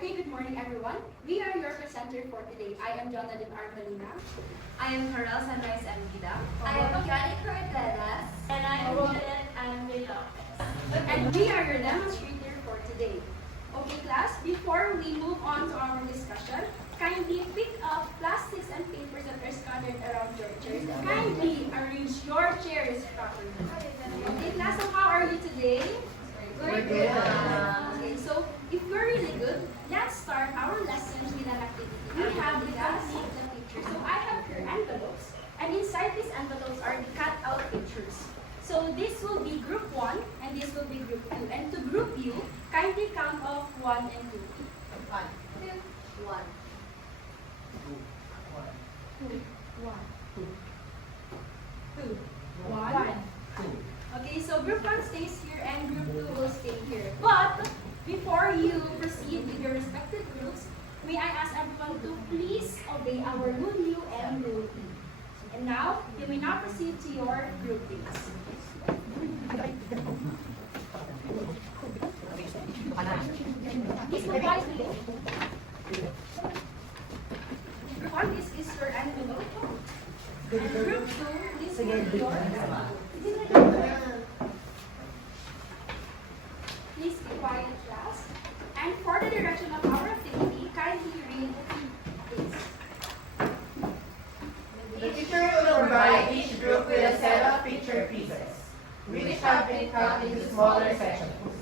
Okay, good morning everyone. We are your presenter for today. I am Jonathan R. MOLINA. I am Coral Sunrise and BIDANG. I am CARDENAS. And I am LOPEZ. And we are your demonstrator for today. Okay class, before we move on to our discussion, kindly pick up plastics and papers that are scattered around your chairs. Kindly arrange your chairs properly. Okay class, so how are you today? We're good. Okay, so if we're really good, let's start our lesson with an activity. We have with us the picture. So I have here envelopes, and inside these envelopes are the cut out pictures. So this will be group 1 and this will be group 2. And to group you, kindly count off 1 and 2. 1, 2, 1. 2, 1. 1. Okay, so group 1 stays here and group 2 will stay here. But before you proceed with your respective groups, may I ask everyone to please obey our rule U and rule E. And now, you may now proceed to your groupings. Please comply with it. Group 1, this is your envelope. And group 2, this will be your envelope. Please be quiet, class. And for the direction of our activity, kindly read this. The teacher will provide each group with a set of picture pieces, which have been cut into smaller sections.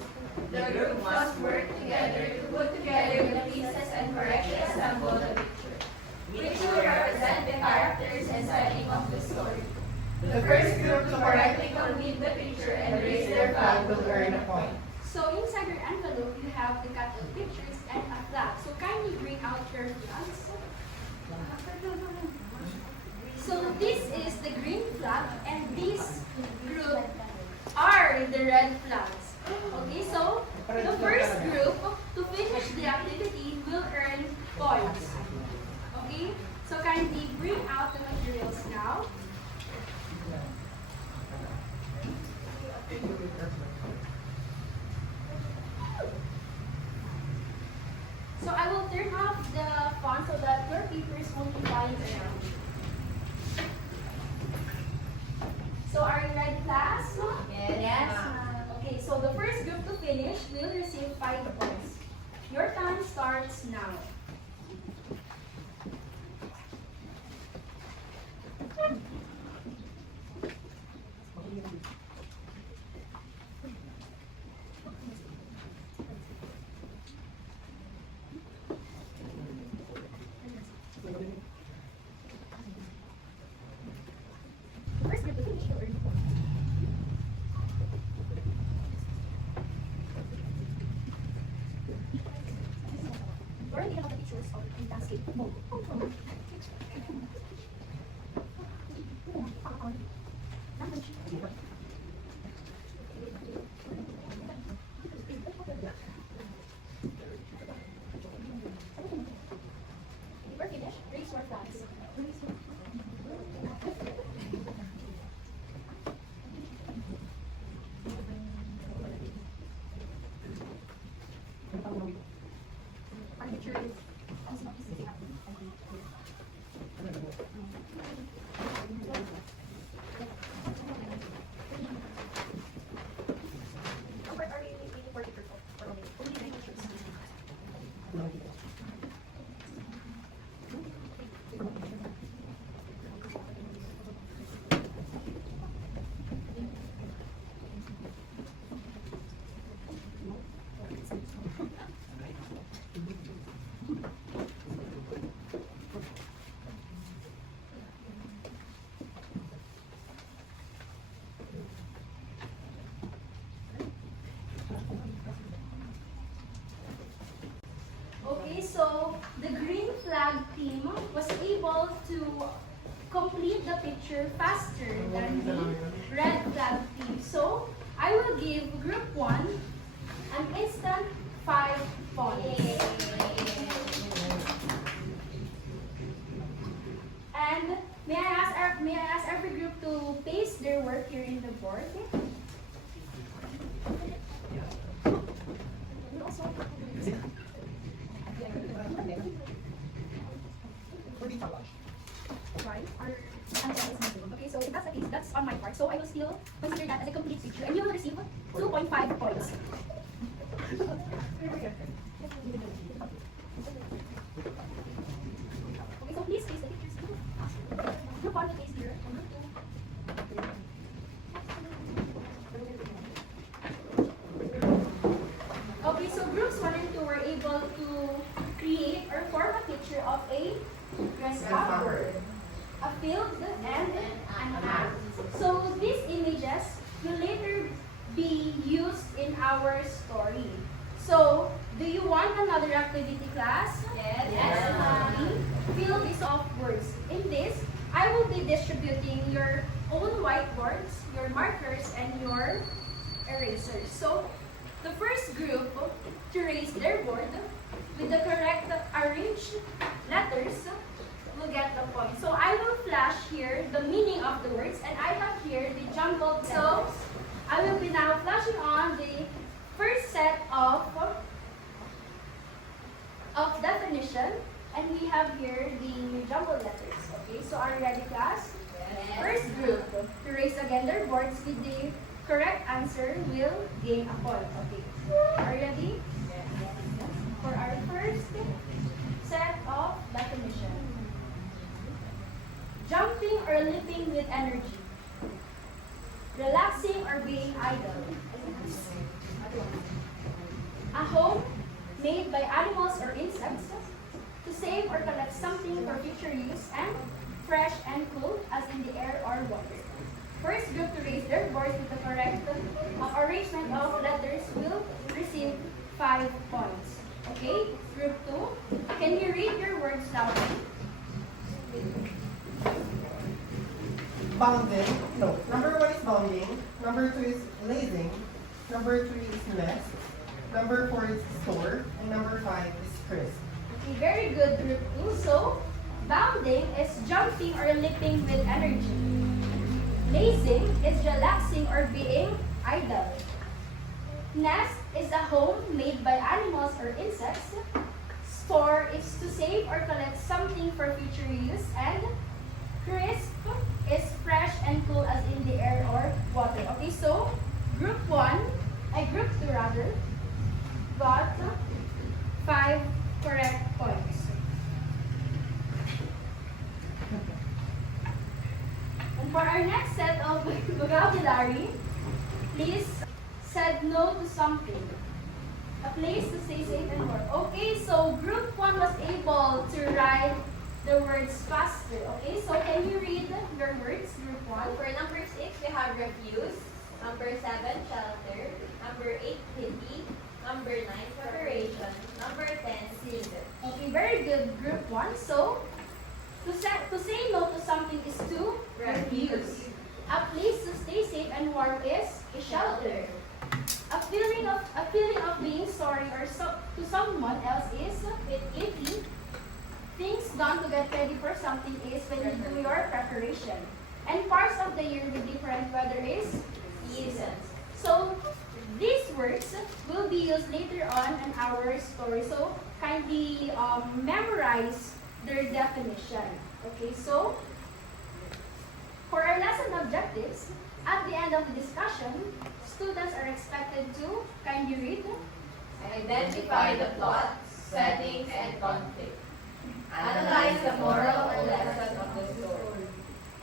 The group must work together to put together the pieces and correctly assemble the picture, which will represent the characters and setting of the story. The first group to correctly complete the picture and raise their flag will earn a point. So inside your envelope, you have the cut out pictures and a flag. So kindly bring out your flags. So this is the green flag and this group are the red flags. Okay, so the first group to finish the activity will earn points. Okay, so kindly bring out the materials now. So I will turn off the font so that your papers won't be flying around. So are you ready, class? Yes. Okay, so the first group to finish will receive 5 points. Your time starts now. First group to finish. We already have the pictures of the landscape mode. We're finished. Raise your flags. Our picture is are we waiting for pictures or only 9 pictures? Okay, so the green flag team was able to complete the picture faster than the red flag team. So I will give group 1 an instant 5 points. And may I ask every group to paste their work here in the board? on my part. So I will still consider that as a complete picture and you will receive 2.5 points. Okay, so please place the pictures. Group 1 will place here. And group 2. Okay, so groups 1 and 2 were able to create or form a picture of a grasshopper, a field, and an ant. So these images will later be used in our story. So, do you want another activity, class? Yes. Yes. Fill this of words. In this, I will be distributing your own whiteboards, your markers, and your erasers. So, the first group to raise their board with the correct arranged letters will get the point. So, I will flash here the meaning of the words, and I have here the jumbled letters. So, I will be now flashing on the first set of definition, and we have here the jumbled letters. Okay, so are you ready, class? Yes. First group to raise again their boards with the correct answer will gain a point. Okay, are you ready? Yes. For our first set of definition, jumping or leaping with energy, relaxing or being idle, a home made by animals or insects to save or collect something for future use, and fresh and cool as in the air or water. First group to raise their boards with the correct arrangement of letters will receive 5 points. Okay, group 2, can you read your words loudly? Bounding. No. Number 1 is bounding. Number 2 is lazing. Number 3 is nest. Number 4 is store. And number 5 is crisp. Okay, very good, group 2. So, bounding is jumping or leaping with energy. Lazing is relaxing or being idle. Nest is a home made by animals or insects. Store is to save or collect something for future use. And crisp is fresh and cool as in the air or water. Okay, so group 1, group 2 rather, got 5 correct points. And for our next set of vocabulary, please said no to something. A place to stay safe and work. Okay, so group 1 was able to write the words faster. Okay, so can you read your words, group 1? For number 6, we have refuse. Number 7, shelter. Number 8, pity. Number 9, preparation. Number 10, season. Okay, very good, group 1. So, to say no to something is to refuse. A place to stay safe and warm is a shelter. A feeling of being sorry or to someone else is pity. Things done to get ready for something is when you do your preparation. And parts of the year with different weather is seasons. So, these words will be used later on in our story. So, kindly memorize their definition. Okay, so, for our lesson objectives, at the end of the discussion, students are expected to kindly read, Identify the plot, settings, and conflict. Analyze the moral and lesson of the story.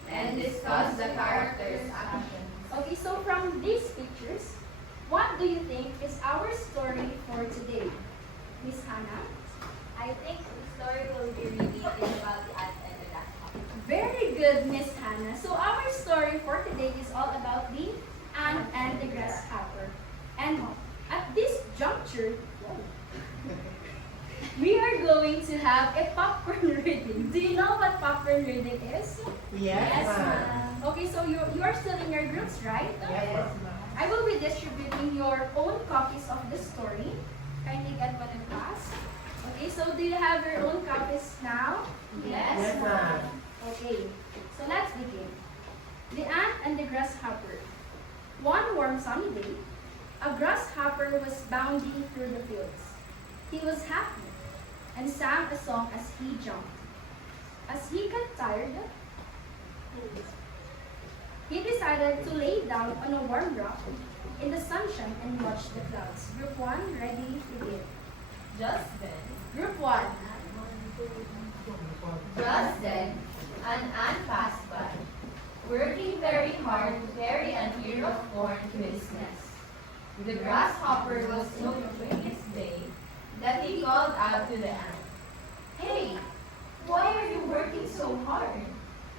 And discuss the characters' actions. Okay, so from these pictures, what do you think is our story for today? Miss Hannah? I think the story will be revealed about the ant and the grasshopper. Very good, Miss Hannah. So our story for today is all about the ant and the grasshopper. And at this juncture, we are going to have a popcorn reading. Do you know what popcorn reading is? Yes, ma'am. Okay, so you are still in your groups, right? Yes, I will be distributing your own copies of the story. Kindly get one in class. Okay, so do you have your own copies now? Yes, ma'am. Okay, so let's begin. The ant and the grasshopper. One warm sunny day, a grasshopper was bounding through the fields. He was happy and sang a song as he jumped. As he got tired, He decided to lay down on a warm rock in the sunshine and watch the clouds. Group 1, ready, begin. Just then, Group 1. just then, an ant passed by, working very hard to carry an ear of corn to his nest. The grasshopper was so curious day that he called out to the ant, "Hey, why are you working so hard?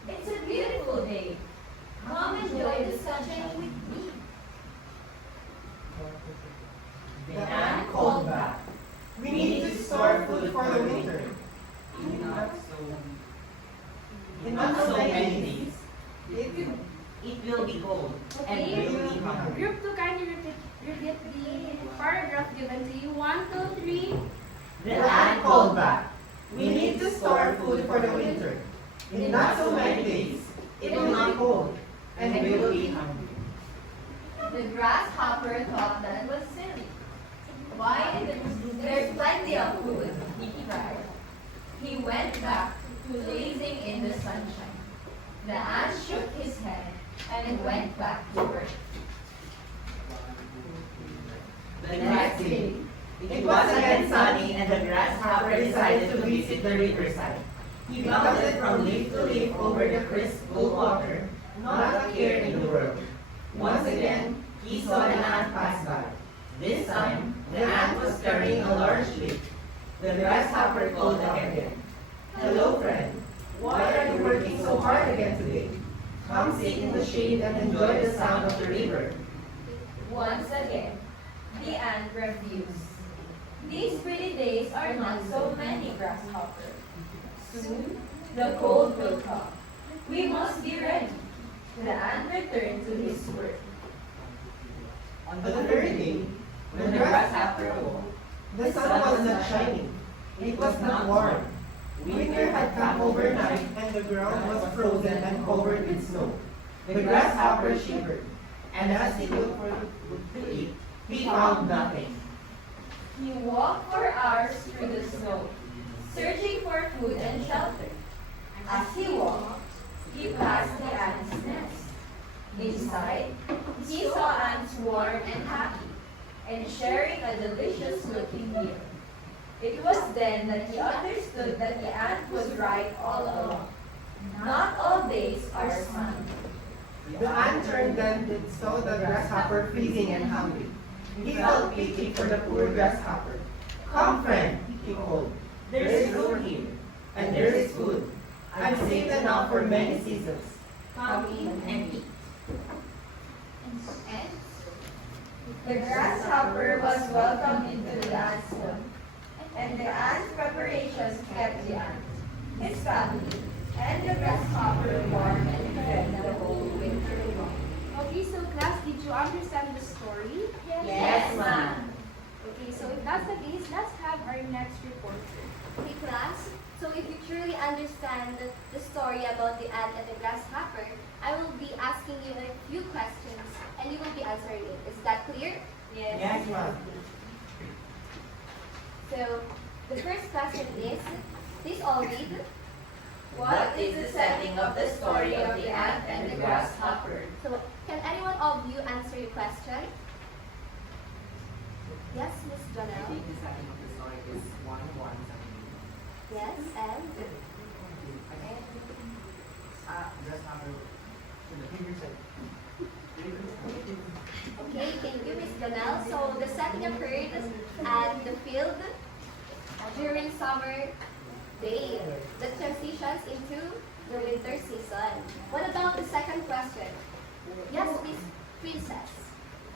It's a beautiful day. Come enjoy the sunshine with me." The ant called back. We need to store food for the winter. In not so many days, It will be cold and Okay. we will be hungry. Group 2, kindly repeat the paragraph given to you. 1, 2, 3. the ant called back. We need to store food for the winter. In not so many days, it will be cold, and we will be hungry. The grasshopper thought that was silly. Why? There's plenty of food, he cried. He went back to lazing in the sunshine. The ant shook his head and went back to work. The next day, it was again sunny and the grasshopper decided to visit the riverside. He bounded from leaf to leaf over the crisp cool water, not a care in the world. Once again, he saw an ant pass by. This time, the ant was carrying a large leaf. The grasshopper called out again. "Hello, friend. Why are you working so hard again today? Come sit in the shade and enjoy the sound of the river." Once again, the ant refused. These pretty days are not so many, grasshopper. Soon, the cold will come. We must be ready. The ant returned to his work. On the third day, When the grasshopper awoke, the sun was not shining. It was not warm. Winter had come overnight, and the ground was frozen and covered with snow. The grasshopper shivered, and as he looked for food to eat, he found nothing. He walked for hours through the snow, searching for food and shelter. As he walked, he passed the ant's nest. Inside, he saw ants warm and happy, and sharing a delicious-looking meal. It was then that he understood that the ant was right all along. Not all days are sunny. The ant turned then and saw the grasshopper freezing and hungry. He felt pity for the poor grasshopper. "Come, friend," he called. "There is room here, and there is food. I've saved enough for many seasons. come in and eat. The grasshopper was welcomed into the ant's home, and the ant's preparations kept the ant, his family, and the grasshopper warm and fed the whole winter long. Okay, so class, did you understand the story? Yes, ma'am. Okay, so if that's the case, let's have our next reporter. Okay, class. So if you truly understand the story about the ant and the grasshopper, I will be asking you a few questions and you will be answering it. Is that clear? Yes, ma'am. So the first question is, please all read. What is the setting of the story of the ant and the grasshopper? So can any one of you answer the question? Yes, Miss I Janelle. think the setting of the story is 1-1. Yes, and Grasshopper to the riverside. okay, thank you, Miss Janelle. So the setting occurred at the field during summer day that transitions into the winter season. What about the second question? Yes, Miss Princess.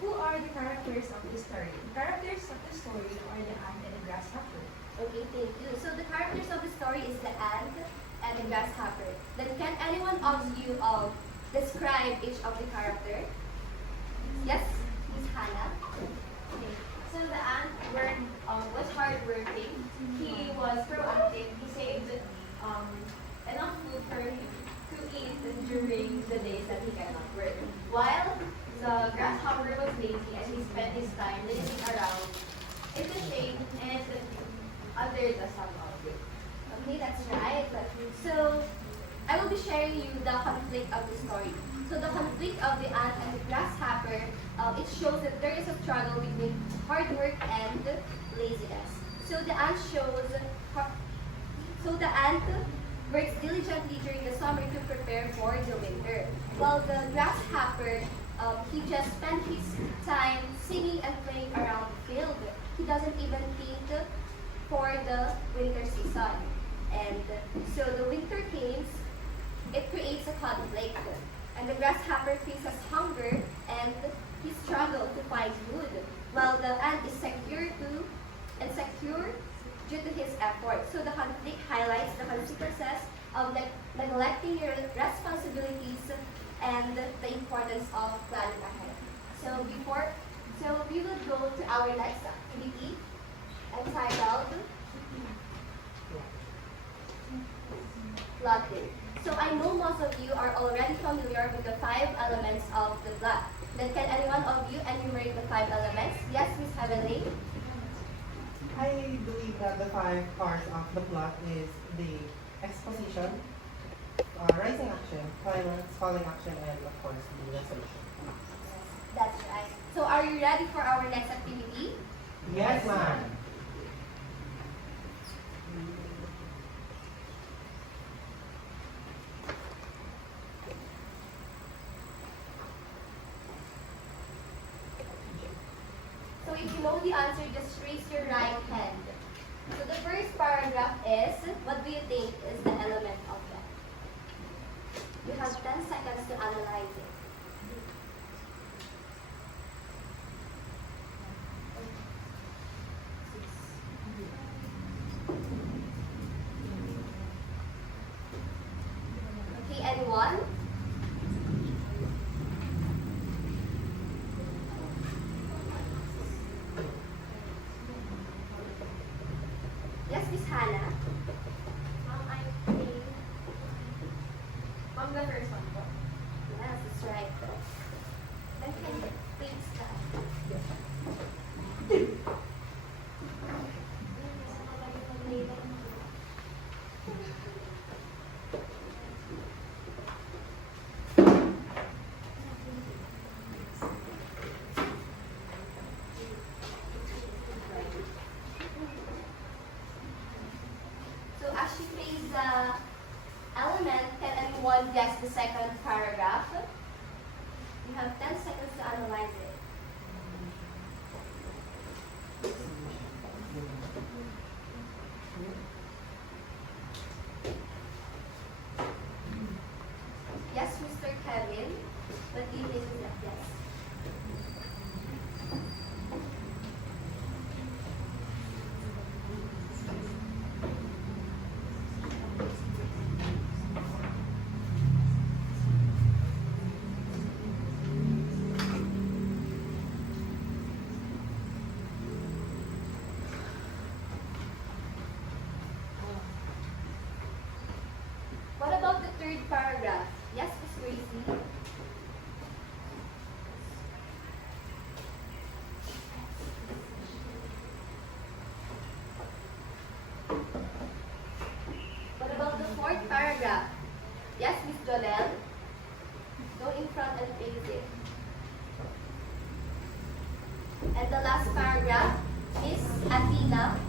Who are the characters of the story? The characters of the story are the ant and the grasshopper. Okay, thank you. So the characters of the story is the ant and the grasshopper. Then can anyone of you describe each of the character? Yes, Miss Hannah. Okay. So the ant was hardworking. He was proactive. He saved enough food for him to eat during the days that he cannot work. While the grasshopper was lazy and he spent his time lazing around in the shade and under the sun all day. Okay, that's right. So I will be sharing you the conflict of the story. So the conflict of the ant and the grasshopper, it shows that there is a struggle between hard work and laziness. So the ant works diligently during the summer to prepare for the winter, while the grasshopper, he just spent his time singing and playing around the field. He doesn't even think for the winter season. And so the winter comes, it creates a conflict. And the grasshopper faces hunger and he struggles to find food, while the ant is secure due to his effort. So the conflict highlights the consequences of neglecting your responsibilities and the importance of planning ahead. So we will go to our next activity entitled plotting. So I know most of you are already familiar with the 5 elements of the plot. Then can any one of you enumerate the 5 elements? Yes, Ms. Heavenly? I believe that the 5 parts of the plot is the exposition, rising action, climax, falling action, and of course the resolution. That's right. So are you ready for our next activity? Yes, ma'am. So if you know the answer, just raise your right hand. So the first paragraph is, what do you think is the element of that? You have 10 seconds to analyze it. Okay, anyone? Yes, Miss Hannah. I think, the first one po. Yes, that's right. Then can you please start? So as she plays the element, can anyone guess the second paragraph? You have 10 seconds to analyze it. Yes, Mr. Kevin. What do you think is that? Yes. What about the third paragraph? Yes, Miss Gracie. What about the fourth paragraph? Yes, Miss Jonelle. Go in front and face it. And the last paragraph, Miss Athena.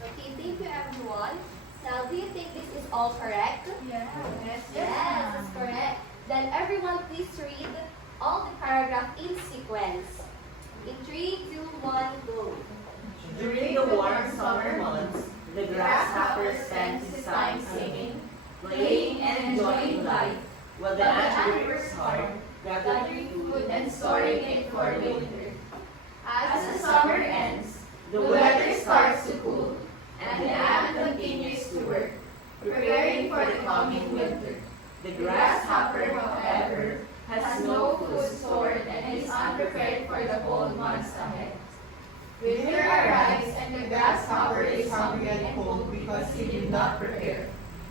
Okay, thank you everyone. Now, do you think this is all correct? Yes. Yes, that's correct. Then everyone please read all the paragraph in sequence. In 3, 2, 1, go. During the warm summer months, the grasshopper spends his time singing, playing, and enjoying life, while the ant works hard, gathering food and storing it for winter. As the summer ends, the weather starts to cool, and the ant continues to work, preparing for the coming winter. The grasshopper, however, has no clue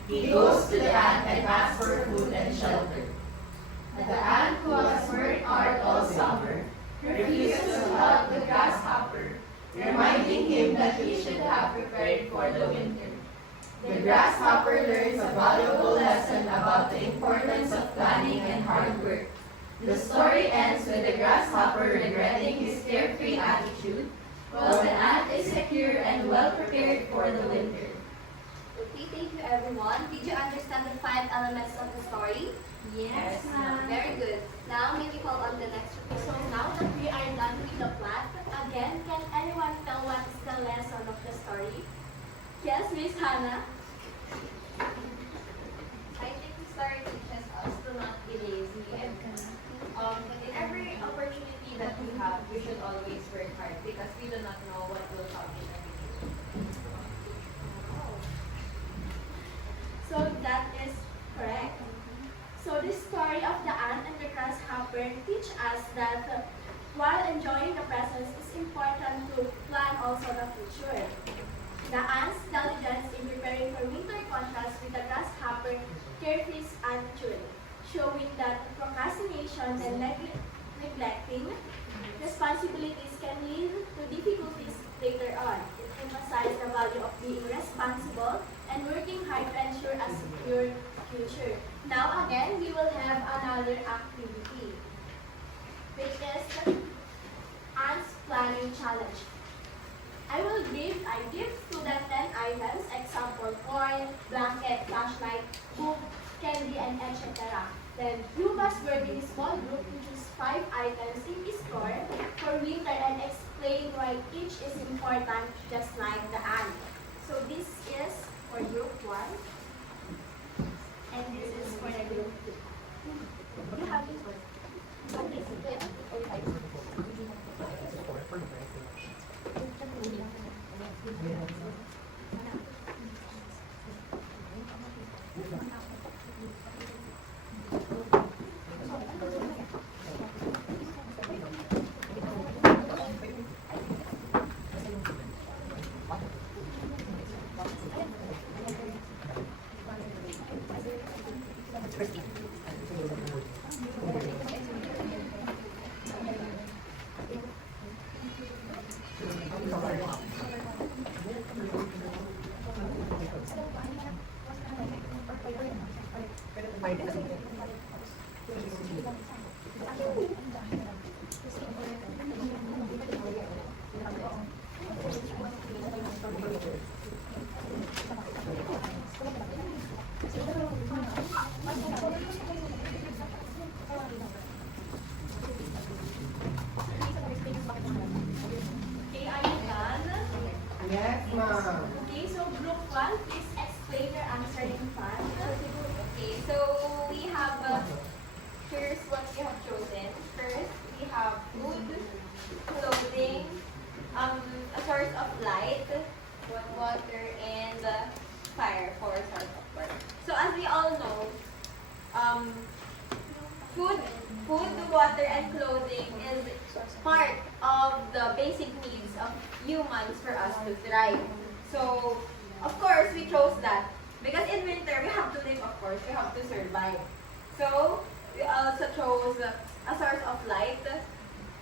He goes to the ant and asks for food and shelter. The ant, who has worked hard all summer, refuses to help the grasshopper, reminding him that he should have prepared for the winter. The grasshopper learns a valuable lesson about the importance of planning and hard work. The story ends with the grasshopper regretting his carefree attitude, while the ant is secure and well prepared for the winter. Okay, thank you everyone. Did you understand the 5 elements of the story? Yes, ma'am. Very good. Now, may we call on the next repeat. So now that we are done with the plot, again, can anyone tell what is the lesson of the story? Yes, Miss Hannah? I think the story teaches us to not be lazy and in every opportunity that we have, we should always work hard because we do not know what will come in every day. So that is correct. So this story of the ant and the grasshopper teach us that while enjoying the present, it's important to plan also the future. The ant's diligence in preparing for winter contrasts with the grasshopper carefree attitude, showing that procrastination and neglecting responsibilities can lead to difficulties later on. It emphasizes the value of being responsible and working hard to ensure a secure future. Now again, we will have another activity, which is Ant's Planning Challenge. I give students 10 items, example, coin, blanket, flashlight, book, candy, and etc. Then you must work in a small group to choose 5 items in the store for winter and explain why each is important, just like the ant. So this is for group 1, and this is for the group 2. You have this one. Okay, are you done? Yes, ma'am. Okay, so group 1, please explain your answer in front. Okay, so we have here's what we have chosen. First, we have food, clothing, a source of light, water, and fire for a source of work. So as we all know, food, water, and clothing is part of the basic needs of humans for us to thrive. So, of course, we chose that. Because in winter, we have to live, of course. We have to survive. So, we also chose a source of light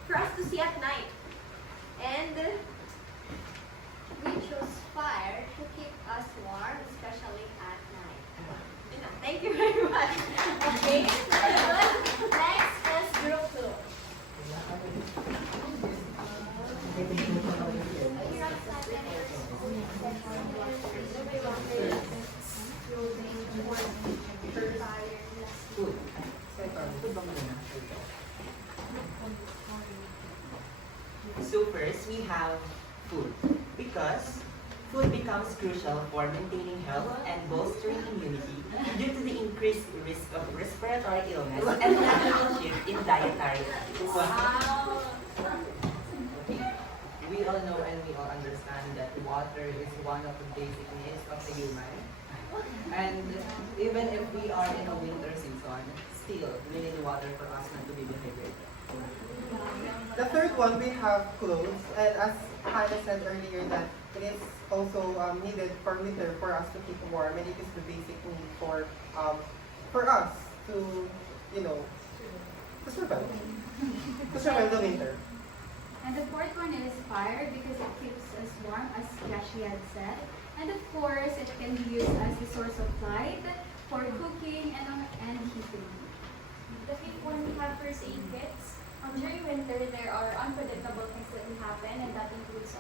for us to see at night. And We choose fire to keep us warm, especially at night. thank you very much. Okay, next is group 2. Food. Food ba muna? So first, we have food. Because food becomes crucial for maintaining health and bolstering immunity due to the increased risk of respiratory illness and natural shift in dietary habits. Wow. We all know and we all understand that water is one of the basic needs of the human. And even if we are in a winter season, still we need water for us not to be dehydrated. The third one, we have clothes. And as Hannah said earlier, that it is also needed for winter for us to keep warm, and it is the basic need for us to, you know, to survive the winter. And the fourth one is fire because it keeps us warm, as Yashi had said. And of course, it can be used as the source of light for cooking and heating. The fifth one, we have first aid kits. During winter, there are unpredictable things that will happen, and that includes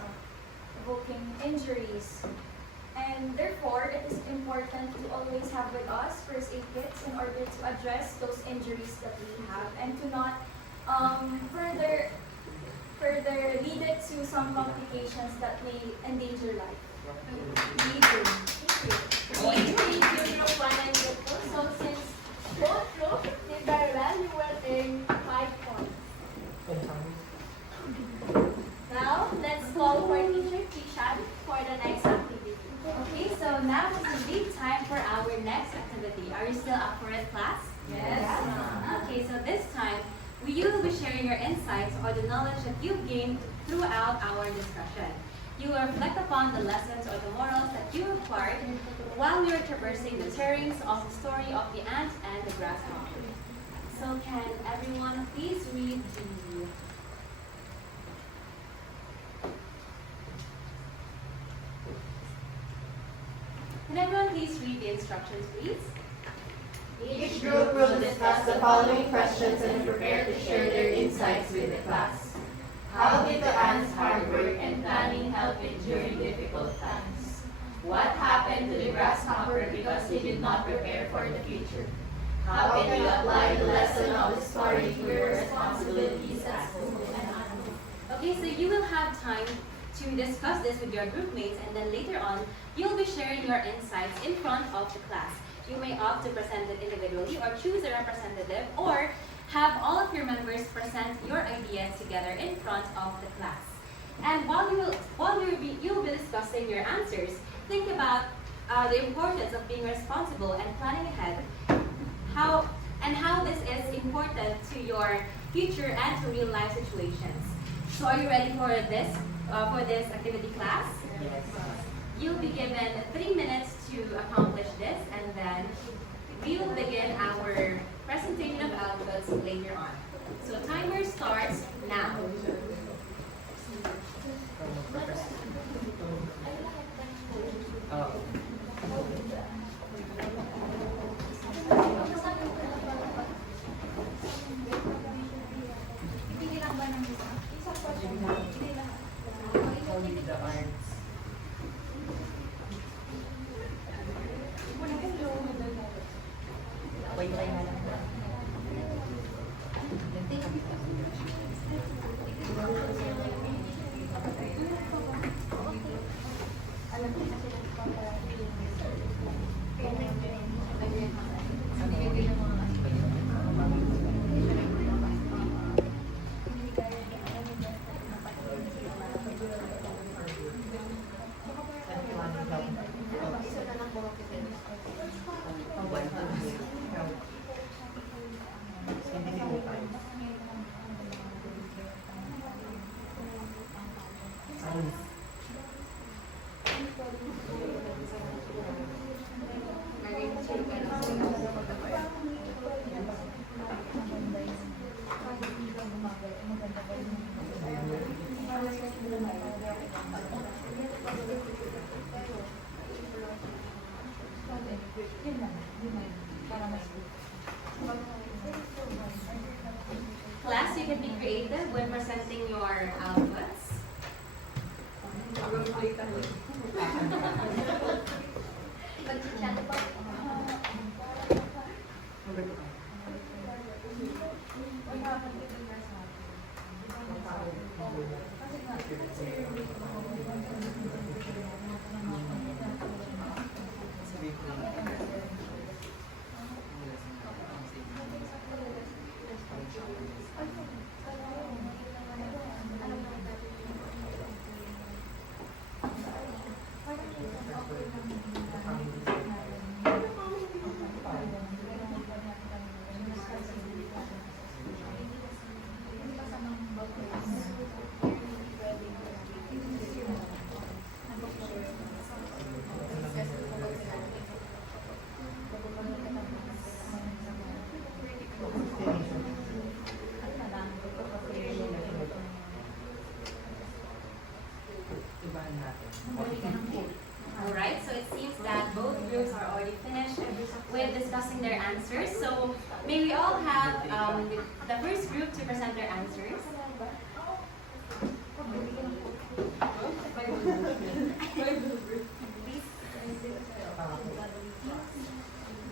evoking injuries. And therefore, it is important to always have with us first aid kits in order to address those injuries that we have and to not further lead it to some complications that may endanger life. Thank you. Group 1 and Group 2. So since both group did very well, you will earn 5 points. Now, let's call for teacher Tishan for the next activity. Okay, so now is indeed time for our next activity. Are you still up for it, class? Yes. Okay, so this time, you will be sharing your insights or the knowledge that you've gained throughout our discussion. You will reflect upon the lessons or the morals that you acquired while you were traversing the terrains of the story of the ant and the grasshopper. So can everyone please read the... Can everyone please read the instructions, please? Each group will discuss the following questions and prepare to share their insights with the class. How did the ants' hard work and planning help it during difficult times? What happened to the grasshopper because he did not prepare for the future? How can you apply the lesson of the story to your responsibilities at home? Okay, so you will have time to discuss this with your group mates, and then later on, you'll be sharing your insights in front of the class. You may opt to present it individually or choose a representative, or have all of your members present your ideas together in front of the class. And while you'll be discussing your answers, think about the importance of being responsible and planning ahead, how this is important to your future and to real life situations. So are you ready for this activity, class? Yes. You'll be given 3 minutes to accomplish this, and then we will begin our presentation of alphabets later on. So timer starts now. Only the ants. Wait, wait, Class, you can be creative when presenting your alphabets. answers. So may we all have the first group to present their answers.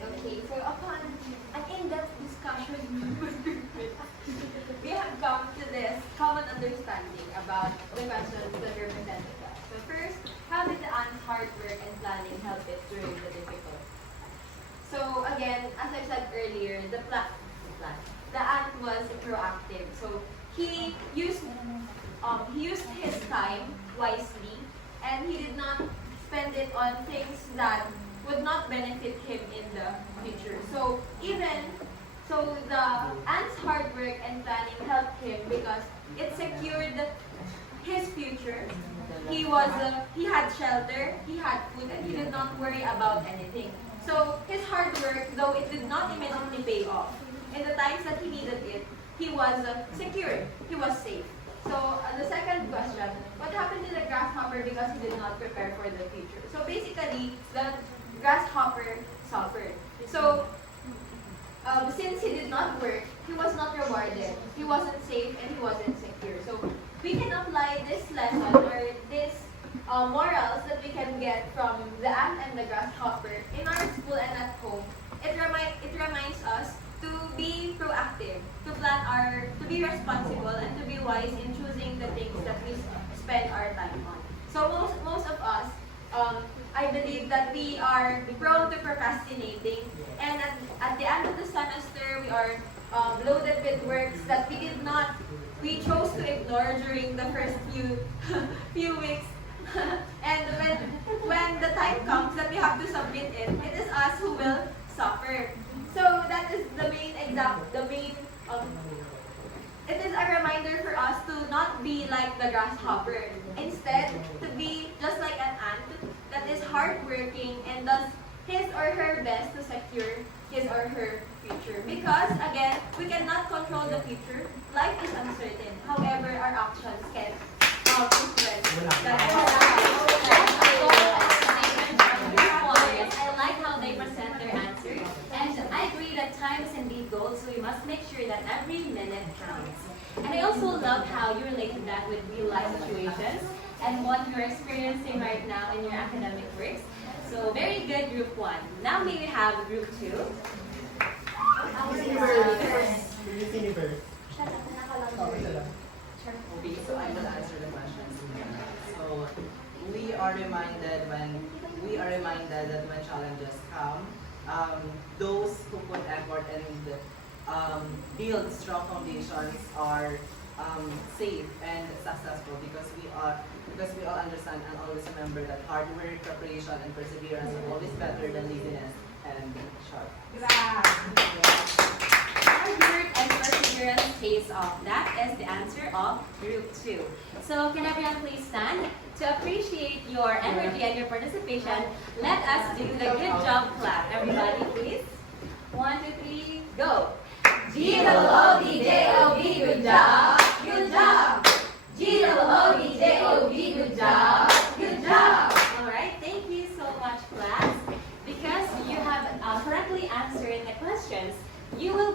Okay, so upon an in-depth discussion, we have come to this common understanding about the questions that were presented to us. So first, how did the aunt's hard work and planning help it during the difficult? So again, as I said earlier, the aunt was proactive. So he used his time wisely, and he did not spend it on things that would not benefit him in the future. So the aunt's hard work and planning helped him because it secured his future. He had shelter, he had food, and he did not worry about anything. So his hard work, though it did not immediately pay off, in the times that he needed it, he was secure, he was safe. So the second question, what happened to the grasshopper because he did not prepare for the future? So basically, the grasshopper suffered. So since he did not work, he was not rewarded, he wasn't safe, and he wasn't secure. So we can apply this lesson or this morals that we can get from the ant and the grasshopper in our school and at home. It reminds us to be proactive, to be responsible, and to be wise in choosing the things that we spend our time on. So most of us, I believe that we are prone to procrastinating, and at the end of the semester, we are loaded with works that we chose to ignore during the first few weeks. And when the time comes that we have to submit it is us who will suffer. So that is it is a reminder for us to not be like the grasshopper. Instead, to be just like an ant that is hardworking and does his or her best to secure his or her future. Because again, we cannot control the future. Life is uncertain. However, our actions can influence that. I like how they present their answers. And I agree that time is indeed gold, so we must make sure that every minute counts. And I also love how you related that with real life situations and what you're experiencing right now in your academic works. So very good, group 1. Now may we have group 2. Okay, so I will answer the questions. So we are reminded that when challenges come, those who put effort and build strong foundations are safe and successful because we all understand and always remember that hard work, preparation, and perseverance are always better than laziness and short. Hard work and perseverance pays off. That is the answer of group 2. So can everyone please stand? To appreciate your energy and your participation, let us do the good job clap. Everybody please. 1, 2, 3, go. G-O-O-D-J-O-B, good job, good job. G-O-O-D-J-O-B, good job, good job. Alright, thank you so much class. Because you have correctly answered the questions, you will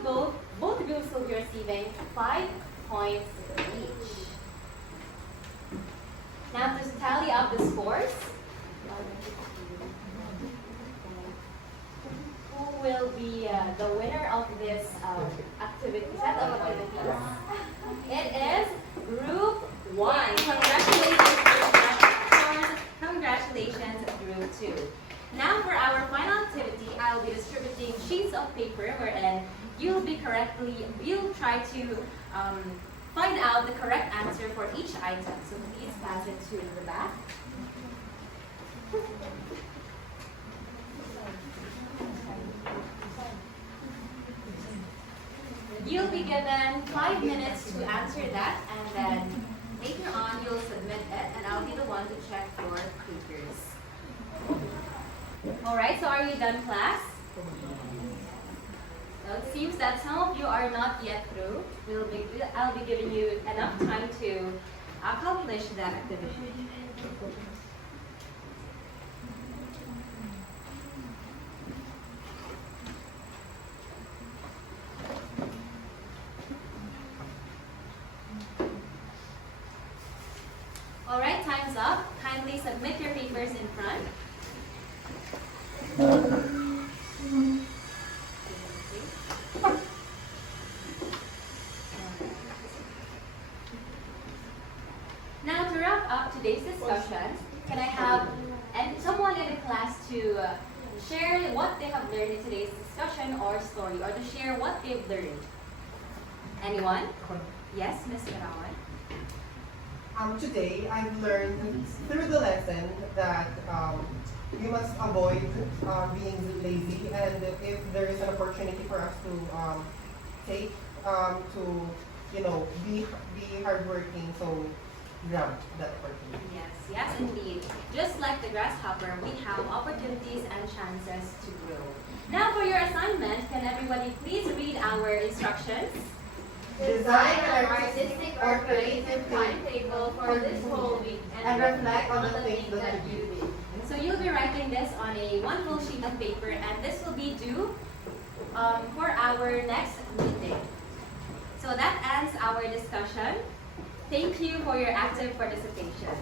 both groups will be receiving 5 points each. Now to tally up the scores, who will be the winner of this set of activities? It is group 1. Congratulations, group 2. Now for our final activity, I'll be distributing sheets of paper wherein you'll try to find out the correct answer for each item. So please pass it to the back. You'll be given 5 minutes to answer that, and then later on you'll submit it, and I'll be the one to check your papers. Alright, so are you done, class? So it seems that some of you are not yet through. I'll be giving you enough time to accomplish that activity. discussion, can I have someone in the class to share what they have learned in today's discussion or story, or to share what they've learned? Anyone? Yes, Ms. Karawan? Today, I've learned through the lesson that we must avoid being lazy, and if there is an opportunity for us to take to be hardworking, so grab that opportunity. Yes, yes indeed. Just like the grasshopper, we have opportunities and chances to grow. Now for your assignment, can everybody please read our instructions? Design an artistic or creative timetable for this whole week and reflect on the things that you did. So you'll be writing this on a one full sheet of paper, and this will be due for our next meeting. So that ends our discussion. Thank you for your active participation.